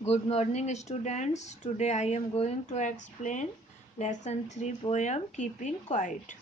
Good morning students. Today I am going to explain lesson 3 poem Keeping Quiet.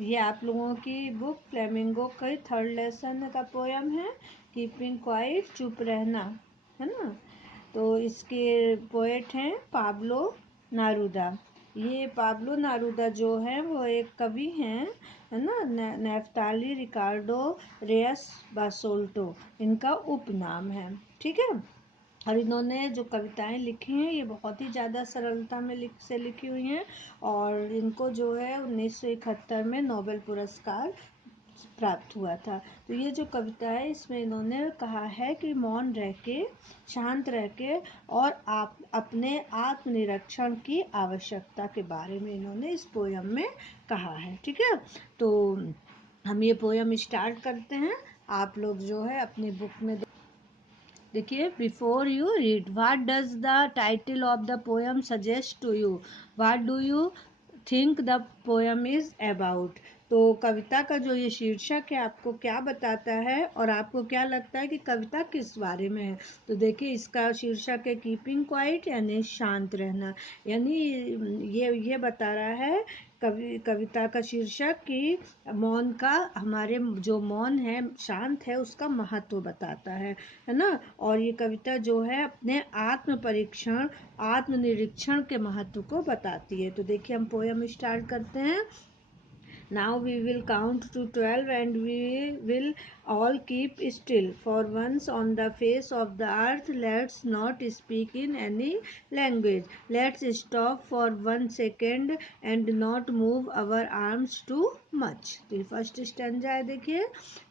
ये आप लोगों की book flamingo का थर्ड लेसन का पोयम है कीपिंग क्वाइट, चुप रहना, है ना। तो इसके पोएट हैं पाब्लो नारूदा। ये पाब्लो नारूदा जो है वो एक कवि हैं, है ना। नेफ्ताली रिकार्डो रेयस बासोल्टो इनका उपनाम है, ठीक है। और इन्होंने जो कविताएं लिखी हैं ये बहुत ही ज़्यादा सरलता में लिखी हुई हैं और इनको जो है 1971 में नोबेल पुरस्कार प्राप्त हुआ था। तो ये जो कविता है इसमें इन्होंने कहा है कि मौन रह के, शांत रह के और आप अपने आत्मनिरीक्षण की आवश्यकता के बारे में इन्होंने इस पोयम में कहा है, ठीक है। तो हम ये पोयम स्टार्ट करते हैं। आप लोग जो है अपनी बुक में देखिए, before you read, what does the title of the poem suggest to you, what do you think the poem is about. तो कविता का जो ये शीर्षक है आपको क्या बताता है और आपको क्या लगता है कि कविता किस बारे में है। तो देखिए, इसका शीर्षक है कीपिंग क्वाइट, यानी शांत रहना। यानी ये बता रहा है कविता का शीर्षक कि मौन का, हमारे जो मौन है, शांत है, उसका महत्व बताता है ना। और ये कविता जो है अपने आत्म परीक्षण, आत्मनिरीक्षण के महत्व को बताती है। तो देखिए, हम पोयम स्टार्ट करते हैं। Now we will count to 12 and we will all keep still. For once on the face of the earth, let's not speak in any language. Let's stop for 1 second and not move our arms too much. तो ये first stanza है, देखिए।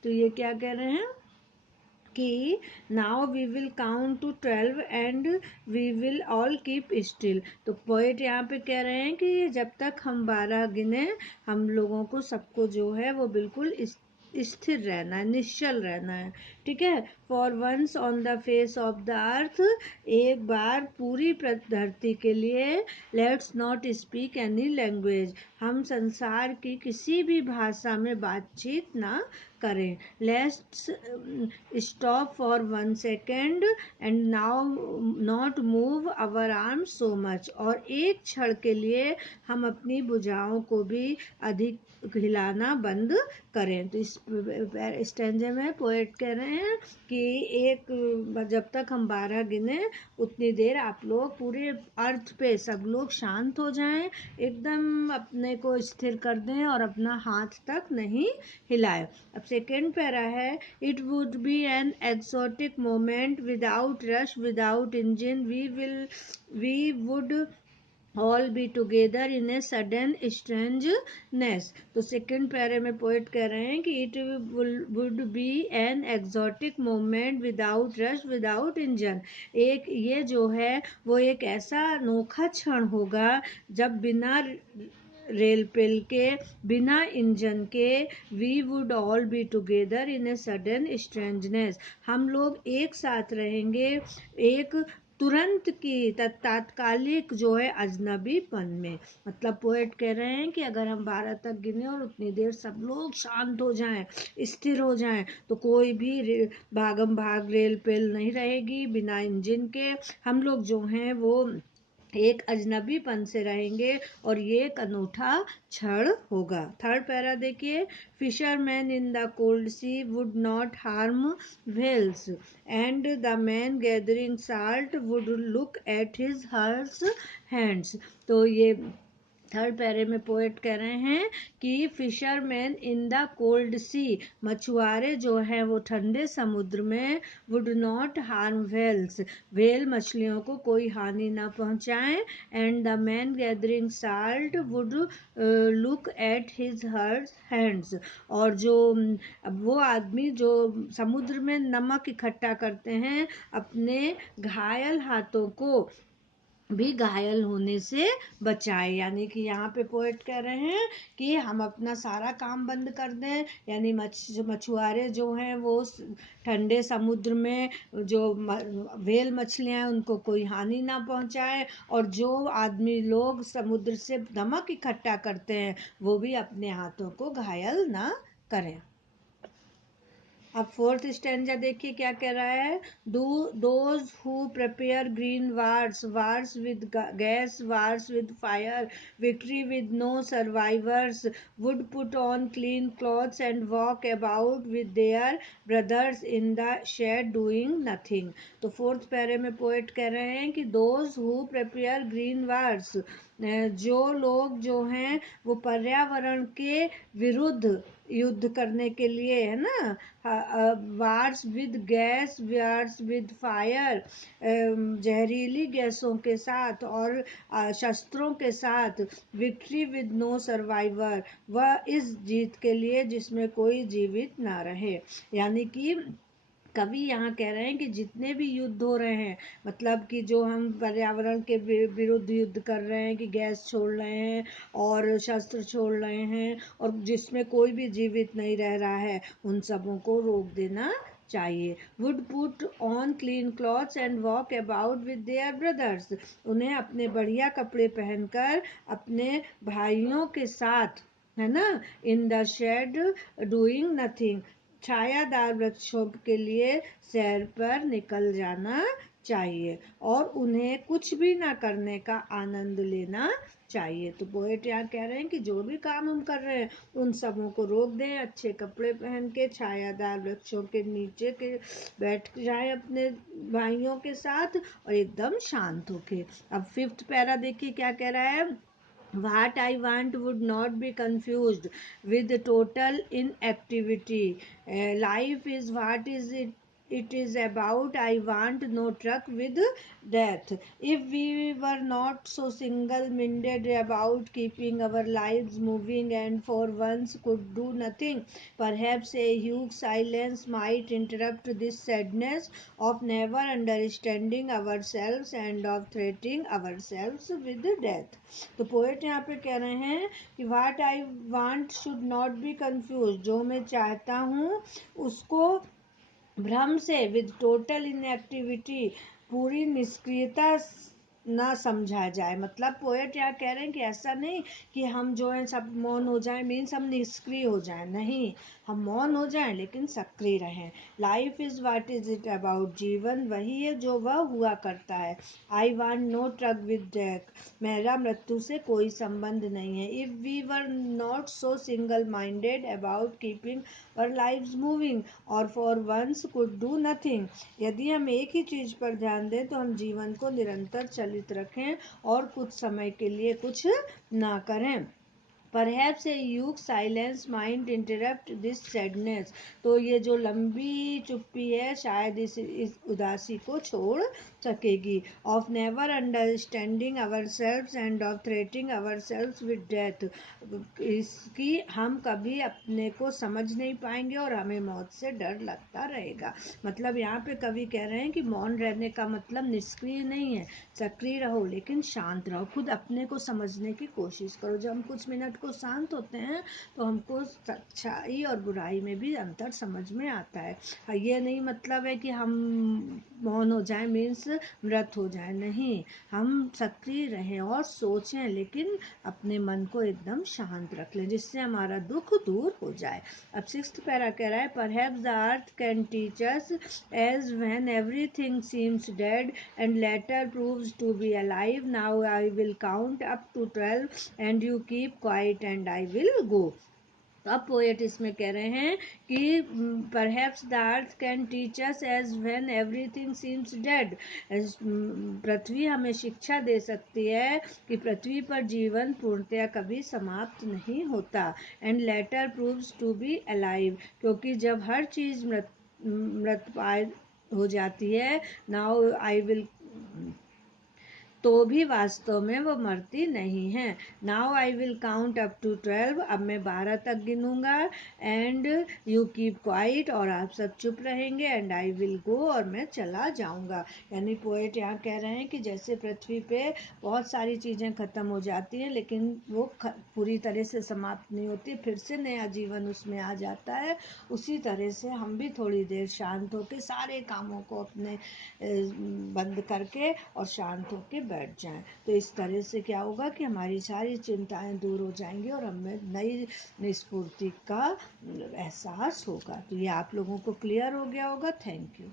तो ये क्या कह रहे हैं कि now we will count to 12 and we will all keep still. तो पोएट यहाँ पे कह रहे हैं कि जब तक हम 12 गिने, हम लोगों को सबको जो है वो बिल्कुल स्थिर रहना है, निश्चल रहना है, ठीक है। For once on the face of the earth, एक बार पूरी धरती के लिए, let's not speak any language, हम संसार की किसी भी भाषा में बातचीत ना करें। Let's stop for 1 second and now not move our arm so much, और एक क्षण के लिए हम अपनी भुजाओं को भी अधिक हिलाना बंद करें। तो इस स्टेंजे में पोएट कह रहे हैं कि एक, जब तक हम 12 गिने उतनी देर आप लोग पूरे अर्थ पे सब लोग शांत हो जाएं, एकदम अपने को स्थिर कर दें और अपना हाथ तक नहीं हिलाए। अब सेकेंड पैरा है, it would be an exotic moment without rush, without engine, we would all be together in a sudden strangeness. तो सेकेंड पैरे में पोएट कह रहे हैं कि it would be an exotic moment without rush, without engine. एक ये जो है वो एक ऐसा अनोखा क्षण होगा जब बिना रेल पेल के, बिना इंजन के, we would all be together in a sudden strangeness, हम लोग एक साथ रहेंगे एक तुरंत की तात्कालिक जो है अजनबीपन में। मतलब पोएट कह रहे हैं कि अगर हम 12 तक गिने और उतनी देर सब लोग शांत हो जाएं, स्थिर हो जाएं, तो कोई भी भागम भाग रेल पेल नहीं रहेगी। बिना इंजन के हम लोग जो हैं वो एक अजनबीपन से रहेंगे और ये एक अनूठा क्षण होगा। थर्ड पैरा देखिए, fisherman in the cold sea would not harm whales and the man gathering salt would look at his hurt hands. तो ये थर्ड पैरे में पोएट कह रहे हैं कि फिशरमैन इन द कोल्ड सी, मछुआरे जो हैं वो ठंडे समुद्र में, would not harm whales, whale मछलियों को कोई हानि ना पहुंचाएं, and the man gathering salt would look at his her hands, और जो वो आदमी जो समुद्र में नमक इकट्ठा करते हैं, अपने घायल हाथों को भी घायल होने से बचाए। यानी कि यहाँ पे पोएट कह रहे हैं कि हम अपना सारा काम बंद कर दें, यानी मछुआरे जो हैं वो ठंडे समुद्र में जो व्हेल मछलियां हैं उनको कोई हानि ना पहुंचाए, और जो आदमी लोग समुद्र से नमक इकट्ठा करते हैं वो भी अपने हाथों को घायल ना करें। अब फोर्थ स्टैंजा देखिए क्या कह रहा है। Those who prepare green wars, wars with gas, wars with fire, victory with no survivors, would put on clean clothes and walk about with their brothers in the shade doing nothing. तो fourth पैरे में poet कह रहे हैं कि those who prepare green wars, जो लोग जो हैं वो पर्यावरण के विरुद्ध युद्ध करने के लिए, है ना, wars with gas, wars with fire, जहरीली गैसों के साथ और शस्त्रों के साथ, विक्ट्री विद नो सर्वाइवर, वह इस जीत के लिए जिसमें कोई जीवित ना रहे। यानी कि कवि यहाँ कह रहे हैं कि जितने भी युद्ध हो रहे हैं, मतलब कि जो हम पर्यावरण के विरुद्ध युद्ध कर रहे हैं, कि गैस छोड़ रहे हैं और शस्त्र छोड़ रहे हैं और जिसमें कोई भी जीवित नहीं रह रहा है, उन सबों को रोक देना चाहिए। Would put on clean clothes and walk about with their brothers, उन्हें अपने बढ़िया कपड़े पहनकर अपने भाइयों के साथ, है ना, in the shade doing nothing, छायादार वृक्षों के लिए सैर पर निकल जाना चाहिए और उन्हें कुछ भी ना करने का आनंद लेना चाहिए। तो पोएट यहाँ कह रहे हैं कि जो भी काम हम कर रहे हैं उन सबों को रोक दें, अच्छे कपड़े पहन के छायादार वृक्षों के नीचे के बैठ जाए अपने भाइयों के साथ और एकदम शांत होके। अब फिफ्थ पैरा देखिए क्या कह रहा है। What I want would not be confused with total inactivity. Life is what is it. It is about I want no truck with death. If we were not so single-minded about keeping our lives moving and for once could do nothing, perhaps a huge silence might interrupt this sadness of never understanding ourselves and of threatening ourselves with death. तो poet यहाँ पे कह रहे हैं कि what I want should not be confuse, जो मैं चाहता हूँ उसको भ्रम से, विद टोटल इनएक्टिविटी, पूरी निष्क्रियता ना समझा जाए। मतलब पोएट यहाँ कह रहे हैं कि ऐसा नहीं कि हम जो है सब मौन हो जाएं, मीन्स हम निष्क्रिय हो जाएं, नहीं, हम मौन हो जाएं लेकिन सक्रिय रहें। Life is what is it about, जीवन वही है जो वह हुआ करता है। I want no truck with death, मेरा मृत्यु से कोई संबंध नहीं है। If we were not so single minded about keeping our lives moving और for once could do nothing, यदि हम एक ही चीज पर ध्यान दें तो हम जीवन को निरंतर चलित रखें और कुछ समय के लिए कुछ ना करें। Perhaps a huge silence might interrupt this sadness. तो ये जो लंबी चुप्पी है शायद इस उदासी को छोड़ सकेगी। Of never understanding ourselves and of threatening ourselves with death. इसकी हम कभी अपने को समझ नहीं पाएंगे और हमें मौत से डर लगता रहेगा। मतलब यहाँ पे कवि कह रहे हैं कि मौन रहने का मतलब निष्क्रिय नहीं है, सक्रिय रहो लेकिन शांत रहो, खुद अपने को समझने की कोशिश करो। जब हम कुछ मिनट को शांत होते हैं तो हमको अच्छाई और बुराई में भी अंतर समझ में आता है। ये नहीं मतलब है कि हम मौन हो जाएं मीन्स मृत हो जाएं, नहीं, हम सक्रिय रहें और सोचें लेकिन अपने मन को एकदम शांत रख लें जिससे हमारा दुख दूर हो जाए। अब सिक्स्थ पैरा कह रहा है, perhaps the earth can teach us as when everything seems dead and later proves to be alive. Now I will count up to 12 and you keep quiet and I will go. अब poet इसमें कह रहे हैं कि perhaps the earth can teach us as when everything seems dead. पृथ्वी हमें शिक्षा दे सकती है कि पृथ्वी पर जीवन पूर्णतया कभी समाप्त नहीं होता। and later proves to be alive, क्योंकि जब हर चीज मृत पाय हो जाती है, नाउ आई विल, तो भी वास्तव में वो मरती नहीं है। Now I will count up to 12, अब मैं 12 तक गिनूंगा, एंड यू कीप क्वाइट, और आप सब चुप रहेंगे, एंड आई विल गो, और मैं चला जाऊंगा। यानी पोएट यहाँ कह रहे हैं कि जैसे पृथ्वी पे बहुत सारी चीज़ें खत्म हो जाती हैं लेकिन वो पूरी तरह से समाप्त नहीं होती, फिर से नया जीवन उसमें आ जाता है, उसी तरह से हम भी थोड़ी देर शांत होकर सारे कामों को अपने बंद करके और शांत होकर बैठ जाएं। तो इस तरह से क्या होगा कि हमारी सारी चिंताएं दूर हो जाएंगी और हमें नई स्फूर्ति का एहसास होगा। तो ये आप लोगों को क्लियर हो गया होगा। Thank you.